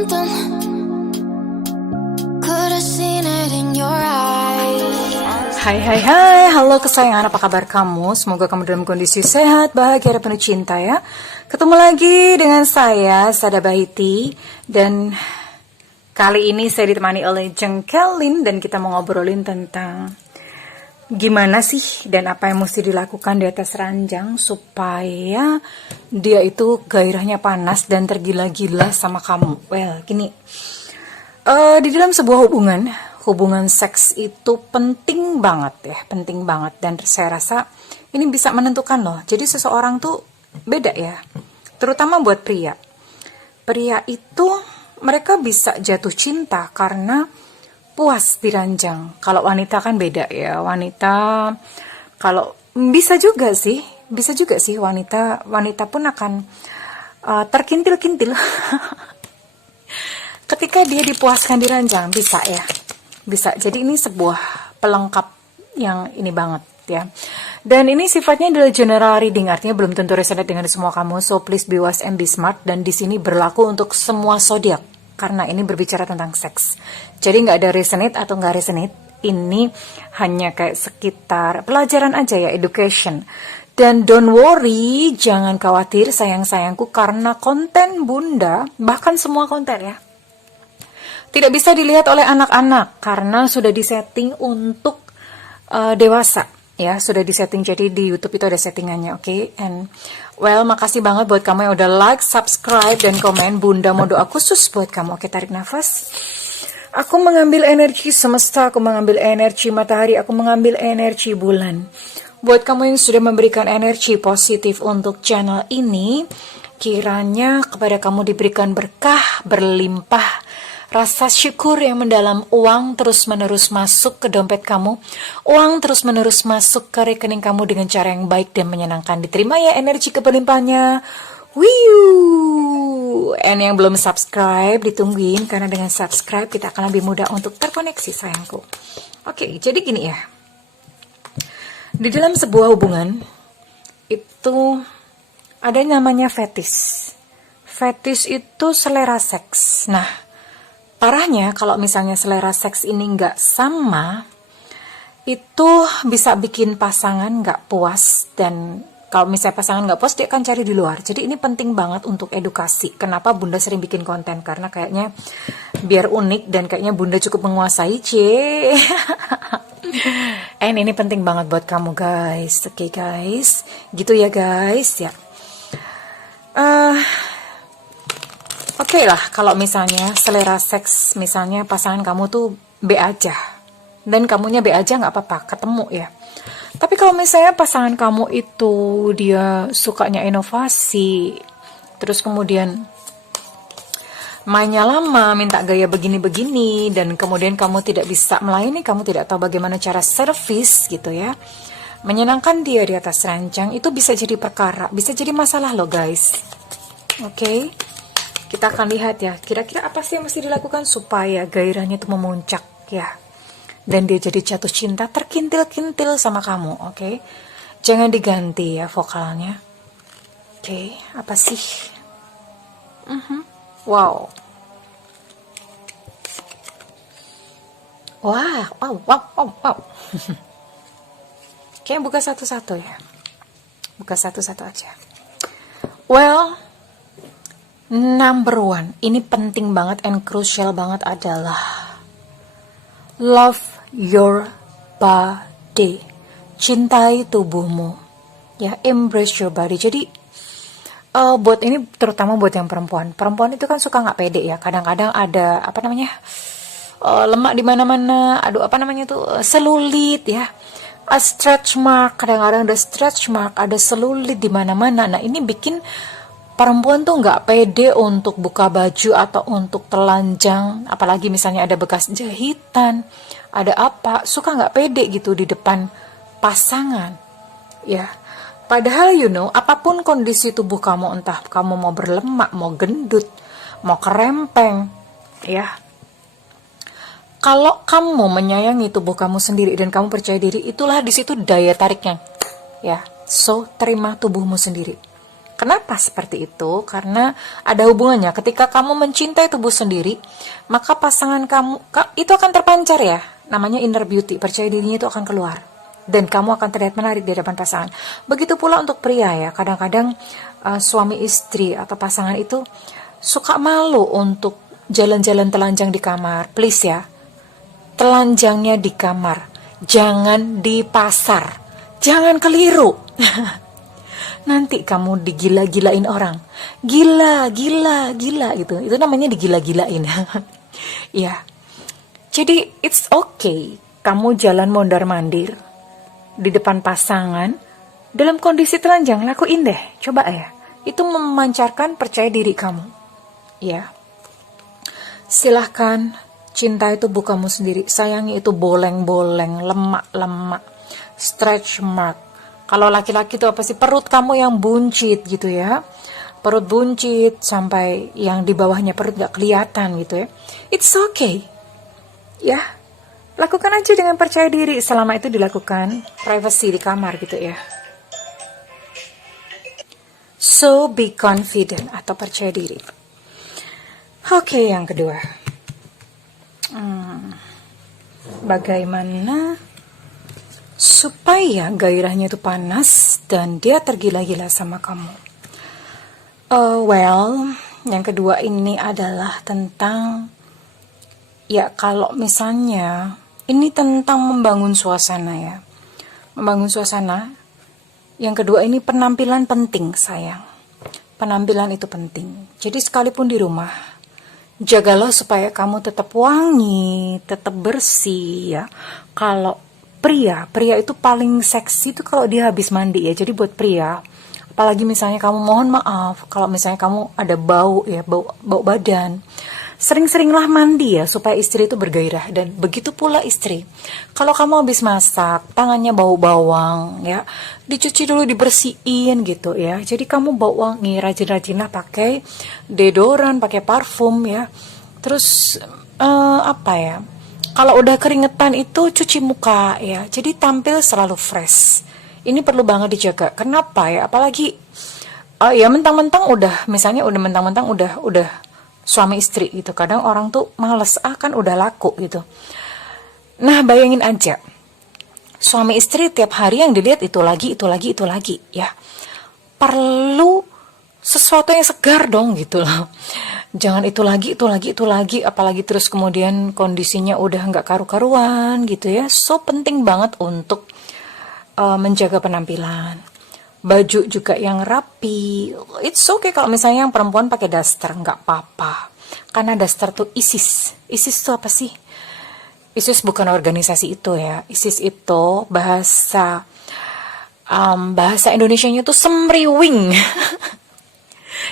something. Could have seen it in your eyes. Hai, halo kesayangan, apa kabar kamu? Semoga kamu dalam kondisi sehat, bahagia, dan penuh cinta ya. Ketemu lagi dengan saya, Sada Bahiti. Dan kali ini saya ditemani oleh Jengkelin. Dan kita mau ngobrolin tentang gimana sih dan apa yang mesti dilakukan di atas ranjang supaya dia itu gairahnya panas dan tergila-gila sama kamu. Well, gini, di dalam sebuah hubungan seks itu penting banget ya, penting banget. Dan saya rasa ini bisa menentukan loh. Jadi seseorang tuh beda ya, terutama buat pria. Pria itu mereka bisa jatuh cinta karena puas di ranjang. Kalau wanita kan beda ya. Wanita kalau bisa juga sih wanita pun akan terkintil-kintil ketika dia dipuaskan di ranjang, bisa ya. Bisa. Jadi ini sebuah pelengkap yang ini banget ya. Dan ini sifatnya adalah general reading, artinya belum tentu resonate dengan semua kamu. So please be wise and be smart. Dan di sini berlaku untuk semua zodiak karena ini berbicara tentang seks. Jadi nggak ada resonate atau nggak resonate. Ini hanya kayak sekitar pelajaran aja ya, education. Dan don't worry, jangan khawatir sayang-sayangku, karena konten bunda, bahkan semua konten ya, tidak bisa dilihat oleh anak-anak karena sudah disetting untuk dewasa ya, sudah disetting. Jadi di YouTube itu ada settingannya, oke? And well, makasih banget buat kamu yang udah like, subscribe, dan komen. Bunda mau doa khusus buat kamu. Oke, tarik nafas. Aku mengambil energi semesta, aku mengambil energi matahari, aku mengambil energi bulan. Buat kamu yang sudah memberikan energi positif untuk channel ini, kiranya kepada kamu diberikan berkah berlimpah, rasa syukur yang mendalam, uang terus-menerus masuk ke dompet kamu, uang terus-menerus masuk ke rekening kamu dengan cara yang baik dan menyenangkan. Diterima ya energi keberlimpahannya. Wiu. And yang belum subscribe ditungguin, karena dengan subscribe kita akan lebih mudah untuk terkoneksi sayangku. Oke, jadi gini ya. Di dalam sebuah hubungan itu ada yang namanya fetish. Fetish itu selera seks. Nah, parahnya kalau misalnya selera seks ini nggak sama, itu bisa bikin pasangan nggak puas. Dan kalau misalnya pasangan nggak puas, dia akan cari di luar. Jadi ini penting banget untuk edukasi. Kenapa bunda sering bikin konten? Karena kayaknya biar unik dan kayaknya bunda cukup menguasai. And ini penting banget buat kamu guys. Oke guys, gitu ya guys ya. Oke lah, kalau misalnya selera seks, misalnya pasangan kamu tuh B aja, dan kamunya B aja nggak apa-apa, ketemu ya. Tapi kalau misalnya pasangan kamu itu dia sukanya inovasi, terus kemudian mainnya lama, minta gaya begini-begini, dan kemudian kamu tidak bisa melayani, kamu tidak tahu bagaimana cara servis gitu ya, menyenangkan dia di atas ranjang, itu bisa jadi perkara, bisa jadi masalah loh guys. Oke. Kita akan lihat ya, kira-kira apa sih yang mesti dilakukan supaya gairahnya itu memuncak ya. Dan dia jadi jatuh cinta, terkintil-kintil sama kamu, oke? Jangan diganti ya vokalnya. Oke, apa sih? Wow. Wow. Oke, buka satu-satu ya. Buka satu-satu aja. Well, number one, ini penting banget and crucial banget adalah love your body. Cintai tubuhmu. Ya, embrace your body. Jadi buat ini terutama buat yang perempuan. Perempuan itu kan suka nggak pede ya. Kadang-kadang ada lemak di mana-mana. Aduh, selulit ya. A stretch mark. Kadang-kadang ada stretch mark, ada selulit di mana-mana. Nah, ini bikin perempuan tuh nggak pede untuk buka baju atau untuk telanjang, apalagi misalnya ada bekas jahitan, ada apa, suka nggak pede gitu di depan pasangan, ya. Padahal apapun kondisi tubuh kamu, entah kamu mau berlemak, mau gendut, mau kerempeng, ya. Kalau kamu menyayangi tubuh kamu sendiri dan kamu percaya diri, itulah di situ daya tariknya, ya. So terima tubuhmu sendiri. Kenapa seperti itu? Karena ada hubungannya. Ketika kamu mencintai tubuh sendiri, maka pasangan kamu itu akan terpancar ya. Namanya inner beauty, percaya dirinya itu akan keluar. Dan kamu akan terlihat menarik di depan pasangan. Begitu pula untuk pria ya. Kadang-kadang suami istri atau pasangan itu suka malu untuk jalan-jalan telanjang di kamar. Please ya, telanjangnya di kamar. Jangan di pasar. Jangan keliru. Nanti kamu digila-gilain orang. Gila, gila, gila gitu. Itu namanya digila-gilain. Ya. Jadi it's okay kamu jalan mondar-mandir di depan pasangan dalam kondisi telanjang. Lakuin deh. Coba ya. Itu memancarkan percaya diri kamu. Ya. Silahkan, cinta itu bukamu sendiri. Sayangi itu boleng-boleng, lemak-lemak, stretch mark. Kalau laki-laki itu apa sih? Perut kamu yang buncit gitu ya. Perut buncit sampai yang di bawahnya perut gak kelihatan gitu ya. It's okay. Ya, lakukan aja dengan percaya diri. Selama itu dilakukan privacy di kamar gitu ya. So, be confident atau percaya diri. Oke, yang kedua. Bagaimana supaya gairahnya itu panas dan dia tergila-gila sama kamu? Well, yang kedua ini adalah tentang, ya kalau misalnya ini tentang membangun suasana ya. Membangun suasana. Yang kedua ini penampilan penting sayang. Penampilan itu penting. Jadi sekalipun di rumah, jagalah supaya kamu tetap wangi, tetap bersih ya. Kalau pria itu paling seksi itu kalau dia habis mandi ya. Jadi buat pria, apalagi misalnya kamu, mohon maaf kalau misalnya kamu ada bau ya, bau badan, sering-seringlah mandi ya supaya istri itu bergairah. Dan begitu pula istri, kalau kamu habis masak, tangannya bau bawang ya, dicuci dulu, dibersihin gitu ya. Jadi kamu bau wangi, rajin-rajinlah pakai deodoran, pakai parfum ya. Terus apa ya, kalau udah keringetan itu cuci muka ya. Jadi tampil selalu fresh. Ini perlu banget dijaga. Kenapa ya? Apalagi ya mentang-mentang udah, misalnya udah mentang-mentang udah suami istri gitu. Kadang orang tuh males, kan udah laku gitu. Nah, bayangin aja. Suami istri tiap hari yang dilihat itu lagi ya. Perlu sesuatu yang segar dong gitu loh. Jangan itu lagi, apalagi terus kemudian kondisinya udah nggak karu-karuan gitu ya. So penting banget untuk menjaga penampilan. Baju juga yang rapi. It's okay kalau misalnya yang perempuan pakai daster, nggak apa-apa. Karena daster tuh ISIS. ISIS tuh apa sih? ISIS bukan organisasi itu ya. ISIS itu bahasa Indonesianya tuh semriwing.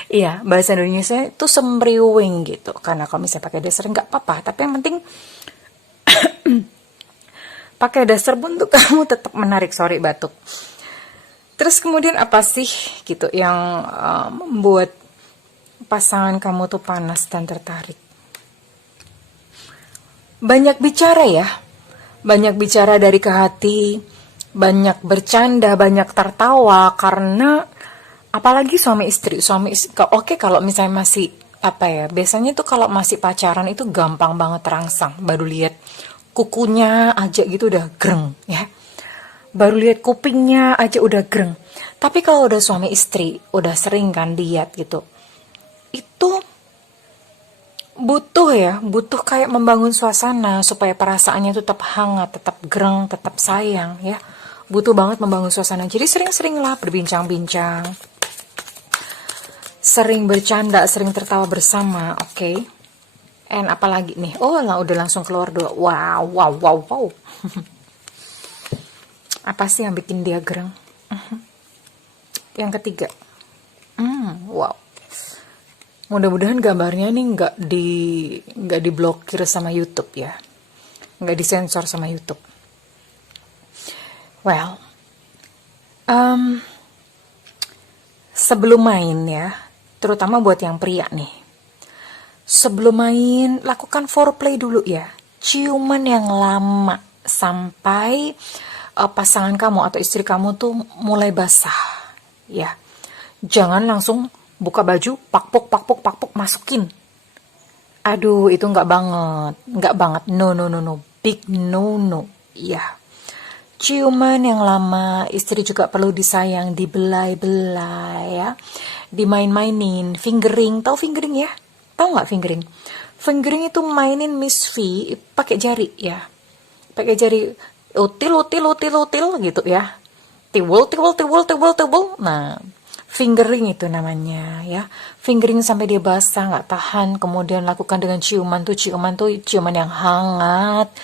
Iya, bahasa Indonesia itu semriwing gitu. Karena kalau misalnya pakai daster nggak apa-apa, tapi yang penting pakai daster pun tuh kamu tetap menarik. Sorry, batuk. Terus kemudian apa sih gitu yang membuat pasangan kamu tuh panas dan tertarik? Banyak bicara ya. Banyak bicara dari ke hati, banyak bercanda, banyak tertawa. Karena apalagi suami istri, oke kalau misalnya masih apa ya, biasanya tuh kalau masih pacaran itu gampang banget terangsang. Baru lihat kukunya aja gitu udah greng ya. Baru lihat kupingnya aja udah greng. Tapi kalau udah suami istri, udah sering kan lihat gitu, itu butuh kayak membangun suasana supaya perasaannya tetap hangat, tetap greng, tetap sayang ya. Butuh banget membangun suasana. Jadi sering-seringlah berbincang-bincang, sering bercanda, sering tertawa bersama, oke? And apalagi nih, lah udah langsung keluar dua. Wow. Apa sih yang bikin dia gereng? Yang ketiga, wow. Mudah-mudahan gambarnya nih nggak diblokir sama YouTube ya, nggak disensor sama YouTube. Well, sebelum main ya, terutama buat yang pria nih, sebelum main lakukan foreplay dulu ya, ciuman yang lama sampai pasangan kamu atau istri kamu tuh mulai basah ya. Jangan langsung buka baju, pakpuk, masukin. Aduh, itu nggak banget, no, big no. Ya, ciuman yang lama, istri juga perlu disayang, dibelai-belai ya, dimain-mainin, fingering, tahu fingering ya? Tahu nggak fingering? Fingering itu mainin Miss V pakai jari ya, pakai jari, util gitu ya, tiwul. Nah, fingering itu namanya ya, fingering sampai dia basah nggak tahan. Kemudian lakukan dengan ciuman tuh ciuman yang hangat,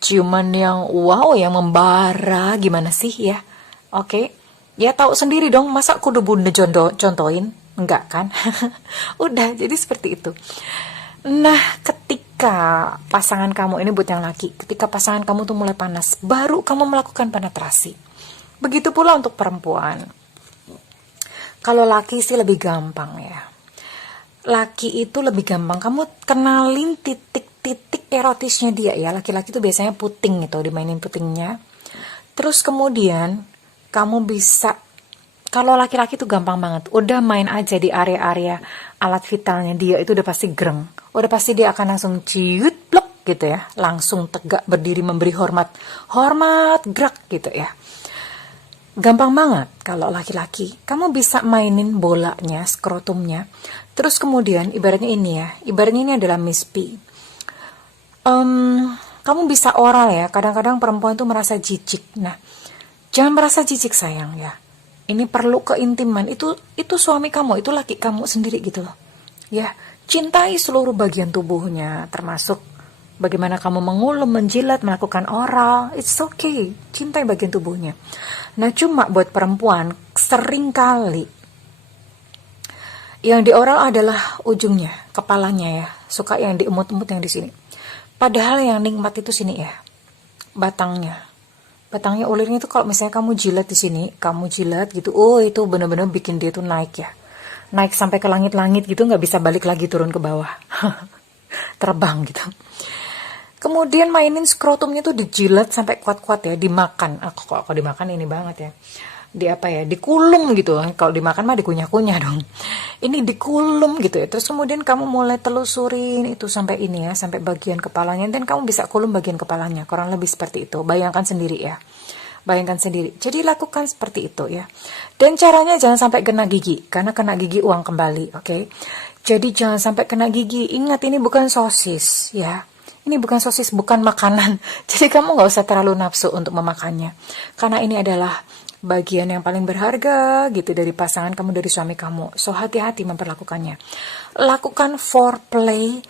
ciuman yang wow, yang membara, gimana sih ya? Oke, ya tahu sendiri dong, masa kudu bunda contohin, enggak kan? Udah, jadi seperti itu. Nah, ketika pasangan kamu ini buat yang laki, ketika pasangan kamu tuh mulai panas, baru kamu melakukan penetrasi. Begitu pula untuk perempuan. Kalau laki sih lebih gampang ya. Laki itu lebih gampang. Kamu kenalin titik-titik erotisnya dia ya. Laki-laki itu biasanya puting gitu, dimainin putingnya. Terus kemudian kamu bisa, kalau laki-laki itu gampang banget. Udah main aja di area-area alat vitalnya dia itu udah pasti gereng. Udah pasti dia akan langsung ciut, blok gitu ya. Langsung tegak berdiri memberi hormat. Hormat, gerak gitu ya. Gampang banget kalau laki-laki. Kamu bisa mainin bolanya, skrotumnya. Terus kemudian ibaratnya ini ya. Ibaratnya ini adalah Miss P. Kamu bisa oral ya. Kadang-kadang perempuan tuh merasa jijik. Nah, jangan merasa jijik sayang ya. Ini perlu keintiman. Itu suami kamu, itu laki kamu sendiri gitu loh. Ya, cintai seluruh bagian tubuhnya, termasuk bagaimana kamu mengulum, menjilat, melakukan oral. It's okay. Cintai bagian tubuhnya. Nah, cuma buat perempuan, sering kali yang di oral adalah ujungnya, kepalanya ya. Suka yang diemut-emut yang di sini. Padahal yang nikmat itu sini ya, batangnya. Batangnya ulirnya itu kalau misalnya kamu jilat di sini, kamu jilat gitu, oh itu bener-bener bikin dia tuh naik ya. Naik sampai ke langit-langit gitu, nggak bisa balik lagi turun ke bawah. Terbang gitu. Kemudian mainin skrotumnya tuh dijilat sampai kuat-kuat ya, dimakan. Kok dimakan ini banget ya. Di apa ya? Dikulum gitu. Kalau dimakan mah dikunyah-kunyah dong. Ini dikulum gitu ya. Terus kemudian kamu mulai telusurin itu sampai ini ya, sampai bagian kepalanya, dan kamu bisa kulum bagian kepalanya. Kurang lebih seperti itu. Bayangkan sendiri ya. Bayangkan sendiri. Jadi lakukan seperti itu ya. Dan caranya jangan sampai kena gigi, karena kena gigi uang kembali, oke? Jadi jangan sampai kena gigi. Ingat, ini bukan sosis ya. Ini bukan sosis, bukan makanan. Jadi kamu nggak usah terlalu nafsu untuk memakannya. Karena ini adalah bagian yang paling berharga gitu dari pasangan kamu, dari suami kamu. So hati-hati memperlakukannya. Lakukan foreplay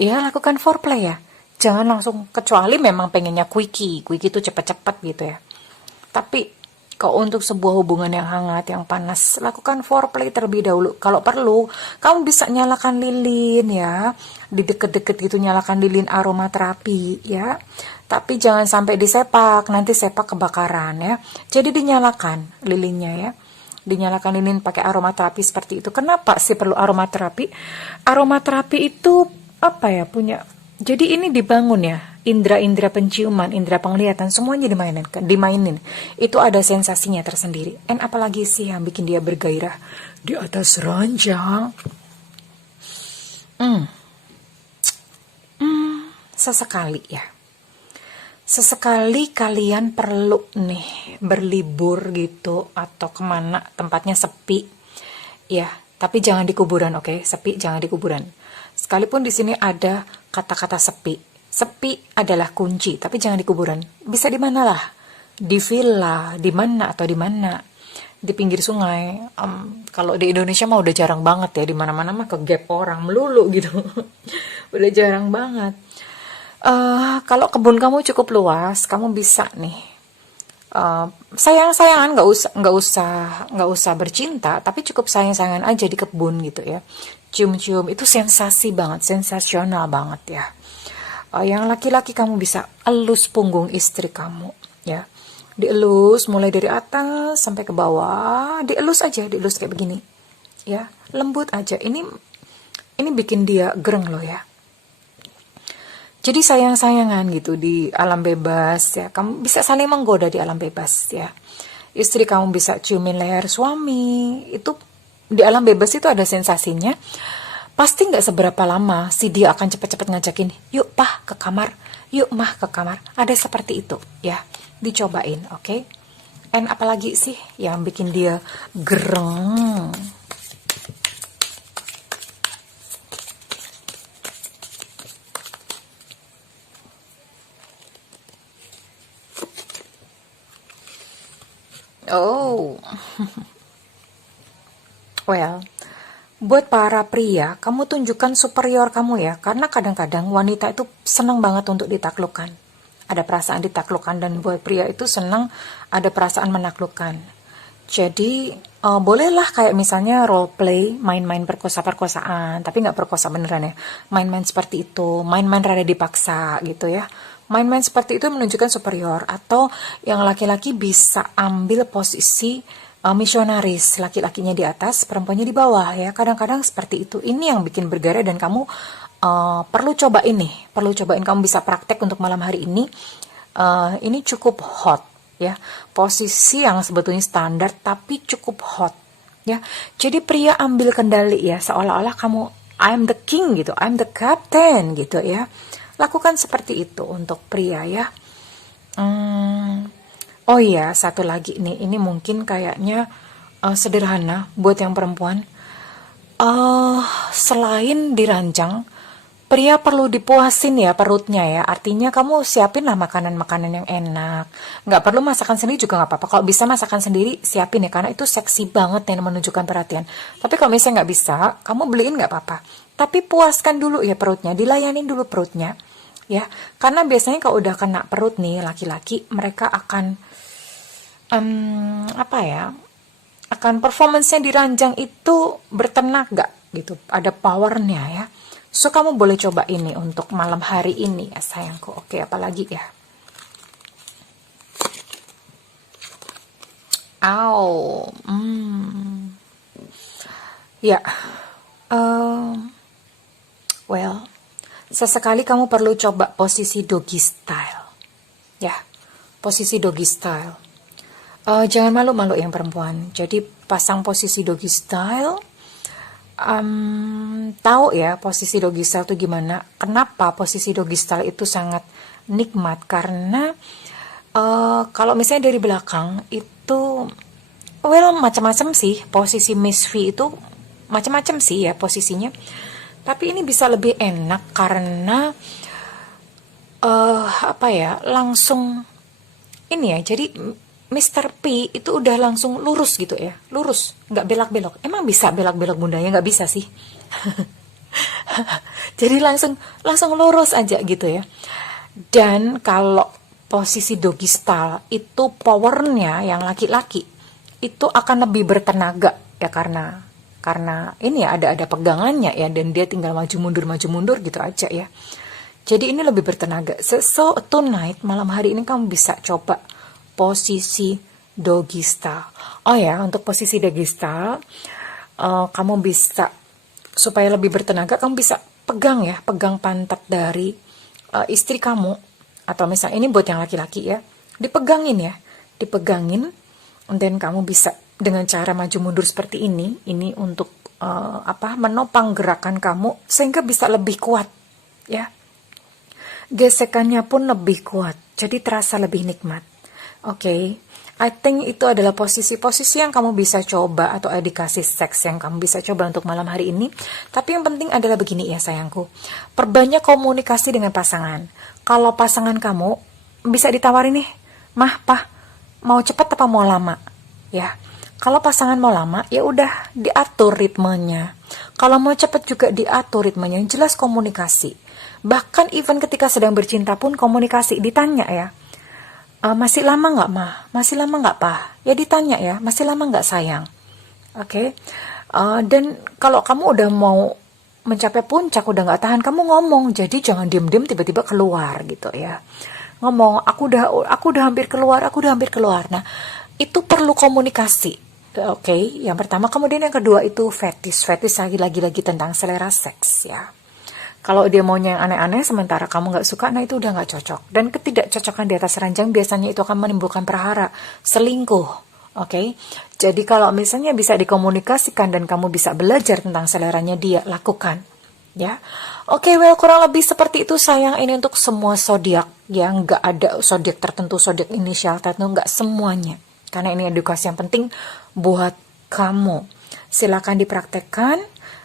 lakukan foreplay ya. Jangan langsung, kecuali memang pengennya quickie itu cepat-cepat gitu ya. Tapi kalau untuk sebuah hubungan yang hangat, yang panas, lakukan foreplay terlebih dahulu. Kalau perlu, kamu bisa nyalakan lilin ya. Di deket-deket gitu nyalakan lilin aromaterapi ya. Tapi jangan sampai disepak, nanti sepak kebakaran ya. Jadi dinyalakan lilinnya ya. Dinyalakan lilin pakai aromaterapi seperti itu. Kenapa sih perlu aromaterapi? Aromaterapi itu apa ya, punya. Jadi ini dibangun ya. Indra-indra penciuman, indra penglihatan, semuanya dimainin. Itu ada sensasinya tersendiri. Dan apalagi sih yang bikin dia bergairah di atas ranjang? Sesekali ya. Sesekali kalian perlu nih berlibur gitu, atau kemana tempatnya sepi. Ya, tapi jangan di kuburan, oke? Sepi jangan di kuburan. Sekalipun di sini ada kata-kata sepi. Sepi adalah kunci, tapi jangan di kuburan. Bisa di mana lah? Di villa, di mana atau di mana? Di pinggir sungai. Kalau di Indonesia mah udah jarang banget ya, di mana-mana mah kegep orang melulu gitu. Udah jarang banget. Kalau kebun kamu cukup luas, kamu bisa nih. Sayang-sayangan, nggak usah bercinta, tapi cukup sayang-sayangan aja di kebun gitu ya. Cium-cium itu sensasi banget, sensasional banget ya. Yang laki-laki kamu bisa elus punggung istri kamu ya, dielus mulai dari atas sampai ke bawah, dielus kayak begini ya, lembut aja. Ini bikin dia gereng loh ya. Jadi sayang-sayangan gitu di alam bebas ya, kamu bisa saling menggoda di alam bebas ya. istri kamu bisa ciumin leher suami. Itu di alam bebas itu ada sensasinya. Pasti nggak seberapa lama si dia akan cepet-cepet ngajakin, yuk pah ke kamar, yuk mah ke kamar. Ada seperti itu ya, dicobain, oke? And apalagi sih yang bikin dia gereng? Oh, well, buat para pria, kamu tunjukkan superior kamu ya, karena kadang-kadang wanita itu senang banget untuk ditaklukkan. Ada perasaan ditaklukkan, dan buat pria itu senang ada perasaan menaklukkan. Jadi, bolehlah kayak misalnya role play, main-main perkosa-perkosaan, tapi nggak perkosa beneran ya. Main-main seperti itu, main-main rada dipaksa gitu ya. Main-main seperti itu menunjukkan superior, atau yang laki-laki bisa ambil posisi misionaris, laki-lakinya di atas, perempuannya di bawah ya. Kadang-kadang seperti itu. Ini yang bikin bergairah, dan kamu perlu cobain nih, perlu cobain. Kamu bisa praktek untuk malam hari ini. Ini cukup hot ya, posisi yang sebetulnya standar tapi cukup hot ya. Jadi pria ambil kendali ya, seolah-olah kamu I'm the king gitu, I'm the captain gitu ya. Lakukan seperti itu untuk pria ya. Oh iya, satu lagi nih, ini mungkin kayaknya sederhana buat yang perempuan. Selain diranjang, pria perlu dipuasin ya perutnya ya. Artinya kamu siapin lah makanan-makanan yang enak. Nggak perlu masakan sendiri juga nggak apa-apa. Kalau bisa masakan sendiri, siapin ya, karena itu seksi banget yang menunjukkan perhatian. Tapi kalau misalnya nggak bisa, kamu beliin nggak apa-apa. Tapi puaskan dulu ya perutnya, dilayanin dulu perutnya. Ya, karena biasanya kalau udah kena perut nih laki-laki, mereka akan akan performance-nya di ranjang itu bertenaga gitu, ada powernya ya. So kamu boleh coba ini untuk malam hari ini ya sayangku. Oke, apalagi ya? Ya, well, sesekali kamu perlu coba posisi doggy style. Ya, posisi doggy style. Jangan malu-malu yang perempuan. Jadi pasang posisi doggy style. Tahu ya posisi doggy style itu gimana? Kenapa posisi doggy style itu sangat nikmat? Karena kalau misalnya dari belakang itu, well, macam-macam sih posisi Miss V itu, macam-macam sih ya posisinya. Tapi ini bisa lebih enak karena langsung ini ya. Jadi Mr. P itu udah langsung lurus gitu ya, lurus, nggak belak-belok. Emang bisa belak-belok bundanya? Nggak bisa sih. Jadi langsung lurus aja gitu ya. Dan kalau posisi doggy style itu powernya yang laki-laki itu akan lebih bertenaga ya, karena ini ya ada pegangannya ya, dan dia tinggal maju mundur gitu aja ya. Jadi ini lebih bertenaga. So tonight, malam hari ini kamu bisa coba posisi doggy style. Oh ya, untuk posisi doggy style, kamu bisa supaya lebih bertenaga, kamu bisa pegang pantat dari istri kamu, atau misalnya ini buat yang laki-laki ya, dipegangin, dan kamu bisa dengan cara maju mundur seperti ini untuk menopang gerakan kamu sehingga bisa lebih kuat ya. Gesekannya pun lebih kuat, jadi terasa lebih nikmat. Oke, I think itu adalah posisi-posisi yang kamu bisa coba, atau edukasi seks yang kamu bisa coba untuk malam hari ini. Tapi yang penting adalah begini ya sayangku, perbanyak komunikasi dengan pasangan. Kalau pasangan kamu bisa ditawarin nih, mah, pah, mau cepat apa mau lama? Ya, kalau pasangan mau lama, ya udah diatur ritmenya. Kalau mau cepat juga diatur ritmenya, yang jelas komunikasi. Bahkan even ketika sedang bercinta pun komunikasi, ditanya ya. Masih lama nggak mah? Masih lama nggak pah? Ya ditanya ya, masih lama nggak sayang? Oke. Dan kalau kamu udah mau mencapai puncak, udah nggak tahan, kamu ngomong. Jadi jangan diem-diem tiba-tiba keluar gitu ya. Ngomong, aku udah hampir keluar. Nah, itu perlu komunikasi. Oke, yang pertama. Kemudian yang kedua itu fetish lagi tentang selera seks ya. Kalau dia maunya yang aneh-aneh sementara kamu nggak suka, nah itu udah nggak cocok. Dan ketidakcocokan di atas ranjang biasanya itu akan menimbulkan prahara, selingkuh. Oke, jadi kalau misalnya bisa dikomunikasikan dan kamu bisa belajar tentang seleranya dia, lakukan. Ya, oke, well kurang lebih seperti itu sayang. Ini untuk semua zodiak, ya nggak ada zodiak tertentu, zodiak inisial tertentu, nggak semuanya. Karena ini edukasi yang penting buat kamu. Silakan dipraktekkan.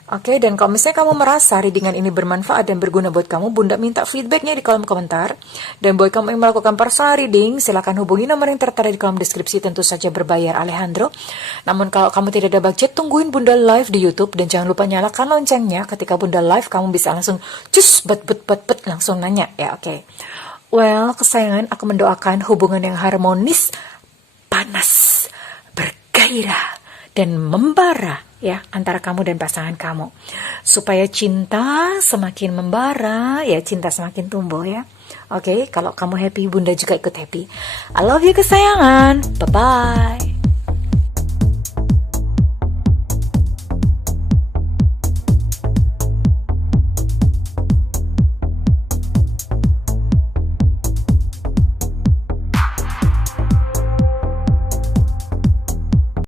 Oke, dan kalau misalnya kamu merasa readingan ini bermanfaat dan berguna buat kamu, Bunda minta feedbacknya di kolom komentar. Dan buat kamu yang melakukan personal reading, silakan hubungi nomor yang tertera di kolom deskripsi, tentu saja berbayar Alejandro. Namun kalau kamu tidak ada budget, tungguin Bunda live di YouTube dan jangan lupa nyalakan loncengnya. Ketika Bunda live, kamu bisa langsung cus bet langsung nanya ya. Oke. Well, kesayangan, aku mendoakan hubungan yang harmonis, panas, bergairah, dan membara ya antara kamu dan pasangan kamu. Supaya cinta semakin membara, ya cinta semakin tumbuh ya. Oke, kalau kamu happy, Bunda juga ikut happy. I love you kesayangan. Bye-bye.